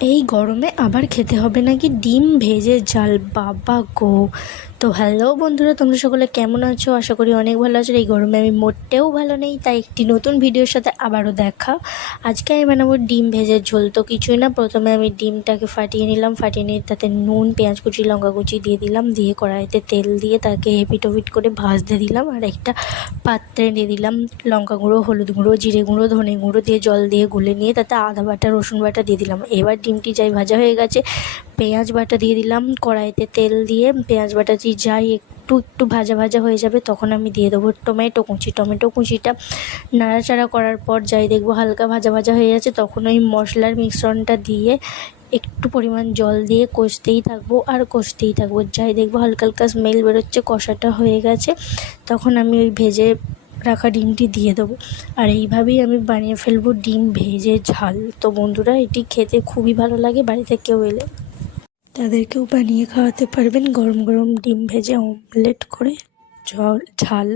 এই গরমে আবার খেতে হবে নাকি ডিম ভেজে ঝাল, বাবা গো। তো হ্যালো বন্ধুরা, তোমরা সকলে কেমন আছো? আশা করি অনেক ভালো আছো। এই গরমে আমি মোটেও ভালো নেই, তাই একটি নতুন ভিডিওর সাথে আবারও দেখা। আজকে আমি বানাবো ডিম ভেজে ঝোল। তো কিছুই না, প্রথমে আমি ডিমটাকে ফাটিয়ে নিলাম, ফাটিয়ে নিয়ে তাতে নুন, পেঁয়াজ কুচি, লঙ্কা কুচি দিয়ে দিলাম, দিয়ে কড়াইতে তেল দিয়ে তাকে এপিট করে ভাজতে দিলাম। আর একটা পাত্রে দিয়ে দিলাম লঙ্কা গুঁড়ো, হলুদ গুঁড়ো, জিরে গুঁড়ো, ধনে গুঁড়ো দিয়ে জল দিয়ে গুলে নিয়ে তাতে আদা বাটা, রসুন বাটা দিয়ে দিলাম। এবার ডিমটি যাই ভাজা হয়ে গেছে, পেঁয়াজ বাটা দিয়ে দিলাম। কড়াইতে তেল দিয়ে পেঁয়াজ বাটাটি যাই একটু একটু ভাজা ভাজা হয়ে যাবে, তখন আমি দিয়ে দেবো টমেটো কুচিটা নাড়াচাড়া করার পর যাই দেখবো হালকা ভাজা ভাজা হয়ে যাচ্ছে, তখন ওই মশলার মিশ্রণটা দিয়ে একটু পরিমাণ জল দিয়ে কষতেই থাকবো। যাই দেখবো হালকা হালকা স্মেল বেরোচ্ছে, কষাটা হয়ে গেছে, তখন আমি ওই ভেজে রাখা ডিমটি দিয়ে দেবো। আর এইভাবেই আমি বানিয়ে ফেলবো ডিম ভেজে ঝাল। তো বন্ধুরা, এটি খেতে খুবই ভালো লাগে। বাড়িতে কেউ এলে তাদেরকেও বানিয়ে খাওয়াতে পারবেন। গরম গরম ডিম ভেজে অমলেট করে ঝাল।